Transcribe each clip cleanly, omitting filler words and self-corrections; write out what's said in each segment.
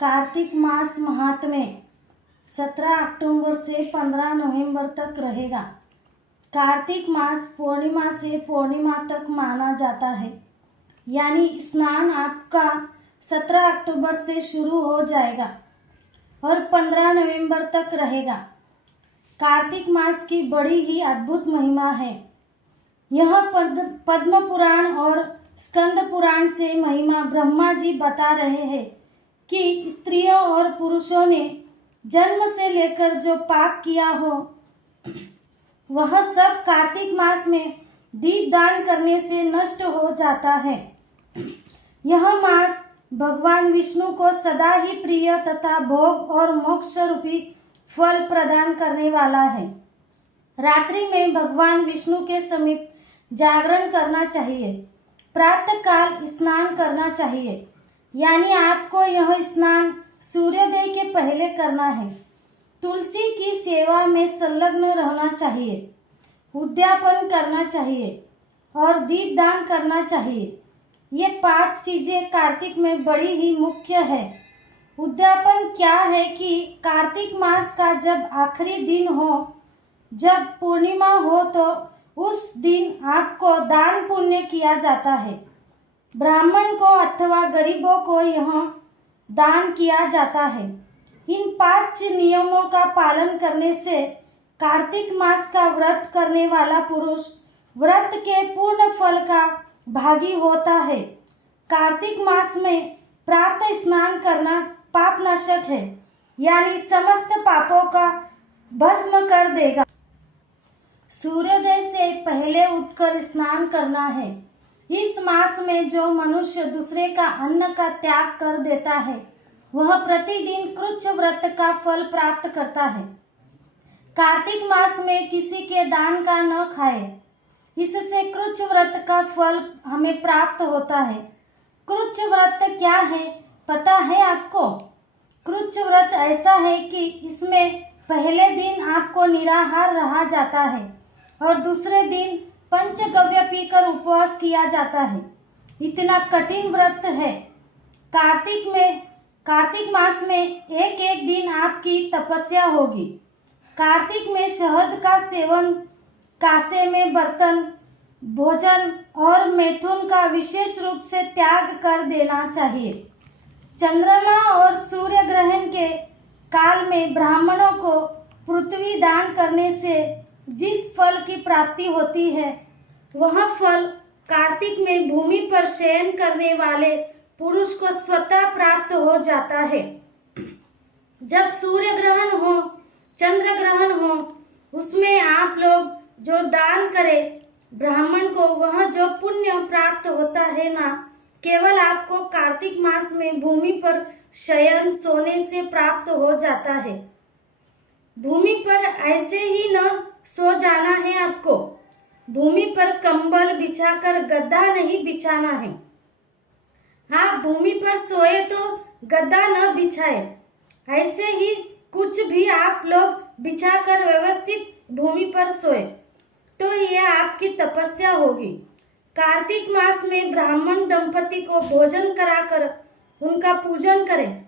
कार्तिक मास महात्म्य 17 अक्टूबर से 15 नवंबर तक रहेगा। कार्तिक मास पूर्णिमा से पूर्णिमा तक माना जाता है, यानी स्नान आपका 17 अक्टूबर से शुरू हो जाएगा और 15 नवंबर तक रहेगा। कार्तिक मास की बड़ी ही अद्भुत महिमा है। यह पद्म पुराण और स्कंद पुराण से महिमा ब्रह्मा जी बता रहे हैं कि स्त्रियों और पुरुषों ने जन्म से लेकर जो पाप किया हो वह सब कार्तिक मास में दीप दान करने से नष्ट हो जाता है। यह मास भगवान विष्णु को सदा ही प्रिय तथा भोग और मोक्ष रूपी फल प्रदान करने वाला है। रात्रि में भगवान विष्णु के समीप जागरण करना चाहिए। प्रातः काल स्नान करना चाहिए, यानी आपको यह स्नान सूर्योदय के पहले करना है। तुलसी की सेवा में संलग्न रहना चाहिए, उद्यापन करना चाहिए और दीपदान करना चाहिए। ये 5 चीजें कार्तिक में बड़ी ही मुख्य है। उद्यापन क्या है कि कार्तिक मास का जब आखिरी दिन हो, जब पूर्णिमा हो, तो उस दिन आपको दान पुण्य किया जाता है। ब्राह्मण को अथवा गरीबों को यह दान किया जाता है। इन 5 नियमों का पालन करने से कार्तिक मास का व्रत करने वाला पुरुष व्रत के पूर्ण फल का भागी होता है। कार्तिक मास में प्रातः स्नान करना पापनाशक है, यानी समस्त पापों का भस्म कर देगा। सूर्योदय से पहले उठकर स्नान करना है। इस मास में जो मनुष्य दूसरे का अन्न का त्याग कर देता है वह प्रतिदिन कृच्छ व्रत का फल प्राप्त करता है। कार्तिक मास में किसी के दान का न खाए, इससे कृच्छ व्रत का फल हमें प्राप्त होता है। कृच्छ व्रत क्या है पता है आपको? कृच्छ व्रत ऐसा है कि इसमें पहले दिन आपको निराहार रहा जाता है और दूसरे दिन पंचगव्य पीकर उपवास किया जाता है। इतना कठिन व्रत है। कार्तिक मास में एक एक दिन आपकी तपस्या होगी। कार्तिक में शहद का सेवन, कासे में बर्तन, भोजन और मैथुन का विशेष रूप से त्याग कर देना चाहिए। चंद्रमा और सूर्य ग्रहण के काल में ब्राह्मणों को पृथ्वी दान करने से जिस फल की प्राप्ति होती है वह फल कार्तिक में भूमि पर शयन करने वाले पुरुष को स्वतः प्राप्त हो जाता है। जब सूर्य ग्रहण हो, चंद्र ग्रहण हो, उसमें आप लोग जो दान करें ब्राह्मण को, वह जो पुण्य प्राप्त होता है ना, केवल आपको कार्तिक मास में भूमि पर शयन सोने से प्राप्त हो जाता है। भूमि पर ऐसे ही न सो जाना है आपको। भूमि पर कंबल बिछाकर गद्दा नहीं बिछाना है। हाँ, भूमि पर सोए तो गद्दा न बिछाए, ऐसे ही कुछ भी आप लोग बिछाकर व्यवस्थित भूमि पर सोए तो यह आपकी तपस्या होगी। कार्तिक मास में ब्राह्मण दंपति को भोजन कराकर उनका पूजन करें।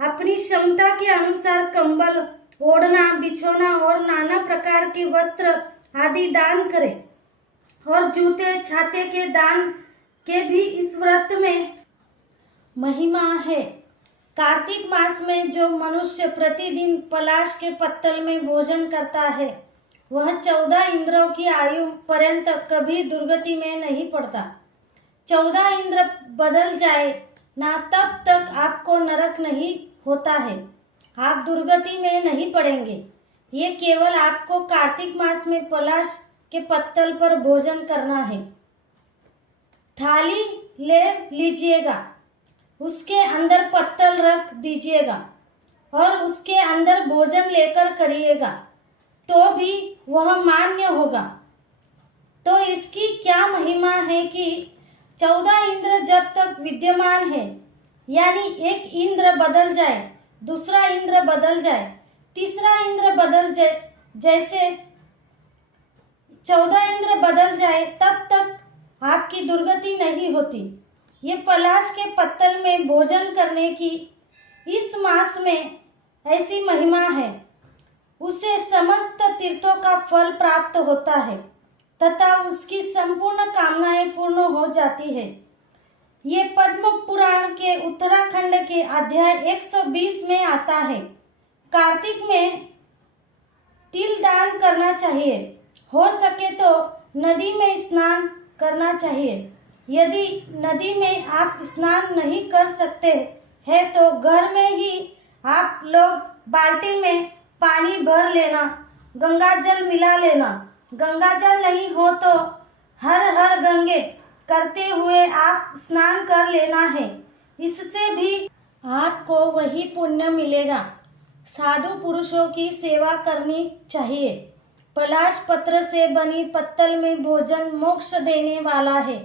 अपनी क्षमता के अनुसार कंबल, ओढ़ना, बिछोना और नाना प्रकार के वस्त्र आदि दान करें और जूते छाते के दान के भी इस व्रत में महिमा है। कार्तिक मास में जो मनुष्य प्रतिदिन पलाश के पत्तल में भोजन करता है वह 14 इंद्रों की आयु पर्यंत कभी दुर्गति में नहीं पड़ता। 14 इंद्र बदल जाए ना तब तक आपको नरक नहीं होता है, आप दुर्गति में नहीं पड़ेंगे। ये केवल आपको कार्तिक मास में पलाश के पत्तल पर भोजन करना है। थाली ले लीजिएगा, उसके अंदर पत्तल रख दीजिएगा और उसके अंदर भोजन लेकर करिएगा तो भी वह मान्य होगा। तो इसकी क्या महिमा है कि 14 इंद्र जब तक विद्यमान है, यानी एक इंद्र बदल जाए, दूसरा इंद्र बदल जाए, तीसरा इंद्र बदल जाए, जैसे 14 इंद्र बदल जाए तब तक आपकी दुर्गति नहीं होती। ये पलाश के पत्तल में भोजन करने की इस मास में ऐसी महिमा है, उसे समस्त तीर्थों का फल प्राप्त होता है तथा उसकी संपूर्ण कामनाएं पूर्ण हो जाती है। ये पद्म पुराण के उत्तराखंड के अध्याय 120 में आता है। कार्तिक में तिल दान करना चाहिए। हो सके तो नदी में स्नान करना चाहिए। यदि नदी में आप स्नान नहीं कर सकते हैं तो घर में ही आप लोग बाल्टी में पानी भर लेना, गंगा जल मिला लेना। गंगा जल नहीं हो तो हर हर गंगे करते हुए आप स्नान कर लेना है। इससे भी आपको वही पुण्य मिलेगा। साधु पुरुषों की सेवा करनी चाहिए। पलाश पत्र से बनी पत्तल में भोजन मोक्ष देने वाला है।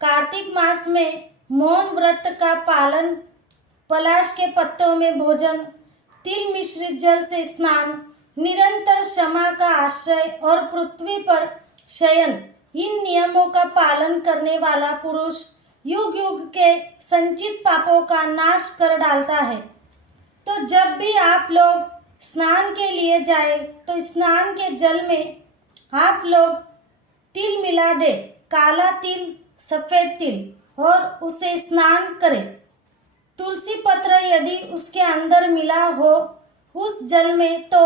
कार्तिक मास में मौन व्रत का पालन, पलाश के पत्तों में भोजन, तिल मिश्रित जल से स्नान, निरंतर क्षमा का आश्रय और पृथ्वी पर शयन, इन नियमों का पालन करने वाला पुरुष युग युग के संचित पापों का नाश कर डालता है। तो जब भी आप लोग स्नान के लिए जाए तो स्नान के जल में आप लोग तिल मिला दे, काला तिल, सफेद तिल, और उसे स्नान करें। तुलसी पत्र यदि उसके अंदर मिला हो उस जल में तो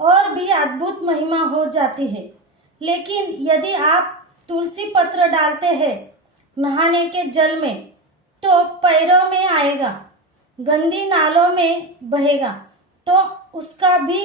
और भी अद्भुत महिमा हो जाती है। लेकिन यदि आप तुलसी पत्र डालते हैं नहाने के जल में तो पैरों में आएगा, गंदी नालों में बहेगा, तो उसका भी